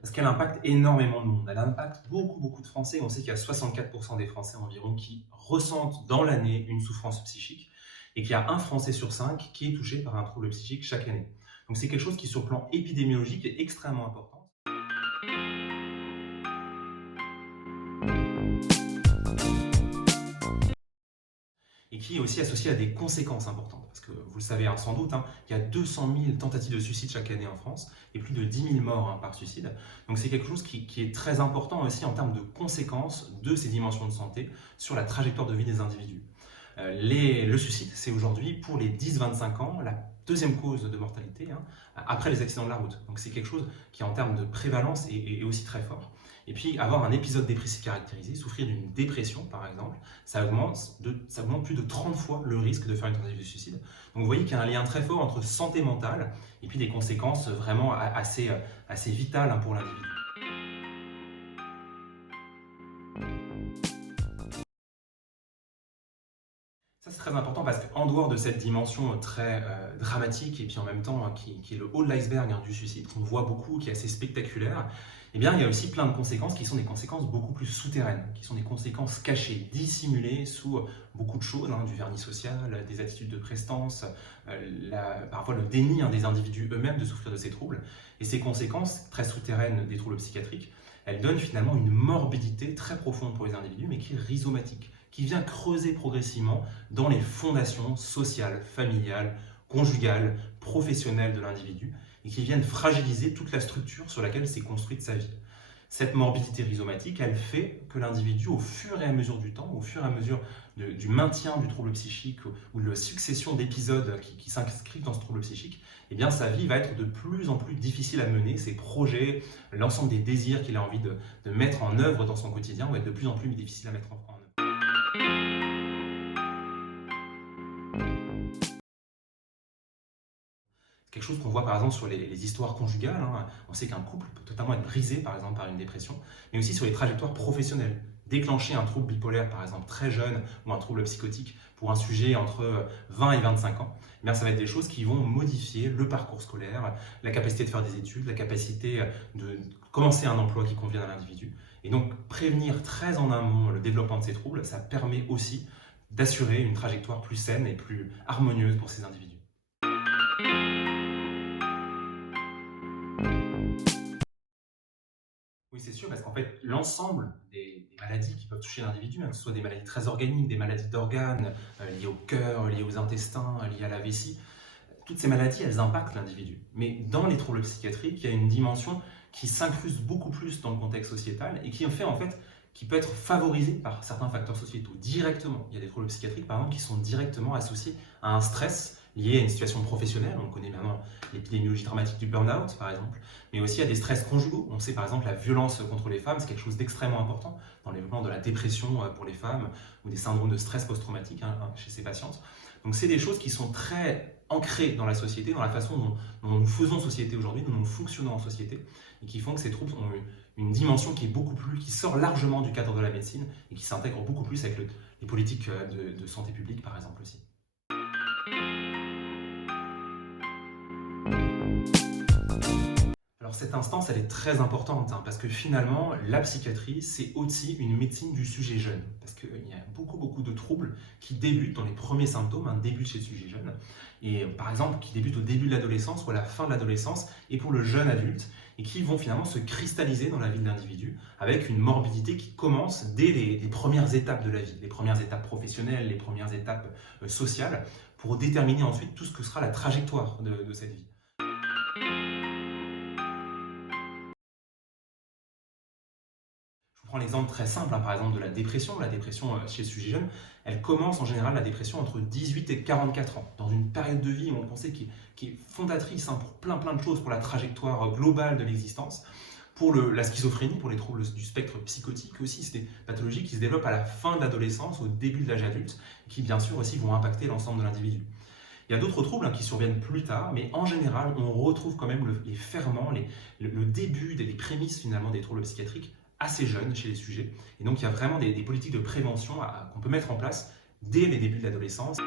Parce qu'elle impacte énormément de monde. Elle impacte beaucoup de Français. On sait qu'il y a 64% des Français environ qui ressentent dans l'année une souffrance psychique et qu'il y a un Français sur 5 qui est touché par un trouble psychique chaque année. Donc c'est quelque chose qui, sur le plan épidémiologique, est extrêmement important. Et qui est aussi associé à des conséquences importantes. Parce que vous le savez sans doute, il y a 200 000 tentatives de suicide chaque année en France et plus de 10 000 morts par suicide. Donc c'est quelque chose qui est très important aussi en termes de conséquences de ces dimensions de santé sur la trajectoire de vie des individus. Le suicide, c'est aujourd'hui, pour les 10-25 ans, la deuxième cause de mortalité après les accidents de la route. Donc c'est quelque chose qui, en termes de prévalence, est aussi très fort. Et puis, avoir un épisode dépressif caractérisé, souffrir d'une dépression, par exemple, ça augmente plus de 30 fois le risque de faire une tentative de suicide. Donc vous voyez qu'il y a un lien très fort entre santé mentale et puis des conséquences vraiment assez vitales pour l'individu. Ça, c'est très important parce qu'en dehors de cette dimension très dramatique et puis en même temps qui est le haut de l'iceberg du suicide, qu'on voit beaucoup, qui est assez spectaculaire, eh bien, il y a aussi plein de conséquences qui sont des conséquences beaucoup plus souterraines, qui sont des conséquences cachées, dissimulées sous beaucoup de choses, du vernis social, des attitudes de prestance, parfois le déni des individus eux-mêmes de souffrir de ces troubles. Et ces conséquences très souterraines des troubles psychiatriques, elles donnent finalement une morbidité très profonde pour les individus, mais qui est rhizomatique, qui vient creuser progressivement dans les fondations sociales, familiales, conjugales, professionnelles de l'individu, et qui viennent fragiliser toute la structure sur laquelle s'est construite sa vie. Cette morbidité rhizomatique, elle fait que l'individu, au fur et à mesure du temps, au fur et à mesure du maintien du trouble psychique ou de la succession d'épisodes qui s'inscrivent dans ce trouble psychique, eh bien, sa vie va être de plus en plus difficile à mener. Ses projets, l'ensemble des désirs qu'il a envie de mettre en œuvre dans son quotidien vont être de plus en plus difficiles à mettre en œuvre. Quelque chose qu'on voit par exemple sur les histoires conjugales. On sait qu'un couple peut totalement être brisé par exemple par une dépression, mais aussi sur les trajectoires professionnelles. Déclencher un trouble bipolaire par exemple très jeune ou un trouble psychotique pour un sujet entre 20 et 25 ans, eh bien, ça va être des choses qui vont modifier le parcours scolaire, la capacité de faire des études, la capacité de commencer un emploi qui convient à l'individu. Et donc prévenir très en amont le développement de ces troubles, ça permet aussi d'assurer une trajectoire plus saine et plus harmonieuse pour ces individus. Oui, c'est sûr, parce qu'en fait, l'ensemble des maladies qui peuvent toucher l'individu, que ce soit des maladies très organiques, des maladies d'organes, liées au cœur, liées aux intestins, liées à la vessie, toutes ces maladies, elles impactent l'individu. Mais dans les troubles psychiatriques, il y a une dimension qui s'incruste beaucoup plus dans le contexte sociétal et qui peut être favorisée par certains facteurs sociétaux directement. Il y a des troubles psychiatriques, par exemple, qui sont directement associés à un stress lié à une situation professionnelle. On connaît maintenant l'épidémiologie dramatique du burn-out, par exemple, mais aussi à des stress conjugaux. On sait par exemple la violence contre les femmes, c'est quelque chose d'extrêmement important dans le développement de la dépression pour les femmes ou des syndromes de stress post-traumatique chez ces patientes. Donc c'est des choses qui sont très ancrées dans la société, dans la façon dont nous faisons société aujourd'hui, dont nous fonctionnons en société, et qui font que ces troubles ont une dimension qui sort largement du cadre de la médecine et qui s'intègre beaucoup plus avec les politiques de santé publique, par exemple aussi. Alors cette instance, elle est très importante, parce que finalement, la psychiatrie, c'est aussi une médecine du sujet jeune. Parce qu'il y a beaucoup de troubles qui débutent dans les premiers symptômes, débutent chez le sujet jeune, et par exemple, qui débutent au début de l'adolescence ou à la fin de l'adolescence, et pour le jeune adulte, et qui vont finalement se cristalliser dans la vie de l'individu, avec une morbidité qui commence dès les premières étapes de la vie, les premières étapes professionnelles, les premières étapes sociales, pour déterminer ensuite tout ce que sera la trajectoire de cette vie. Je prends l'exemple très simple, par exemple, de la dépression. La dépression chez le sujet jeune, elle commence en général, la dépression, entre 18 et 44 ans, dans une période de vie où on pensait qui est fondatrice pour plein de choses, pour la trajectoire globale de l'existence, pour la schizophrénie, pour les troubles du spectre psychotique aussi. C'est des pathologies qui se développent à la fin de l'adolescence, au début de l'âge adulte, et qui bien sûr aussi vont impacter l'ensemble de l'individu. Il y a d'autres troubles qui surviennent plus tard, mais en général, on retrouve quand même les ferments, le début des prémices finalement des troubles psychiatriques assez jeune chez les sujets. Et donc, il y a vraiment des politiques de prévention qu'on peut mettre en place dès les débuts de l'adolescence.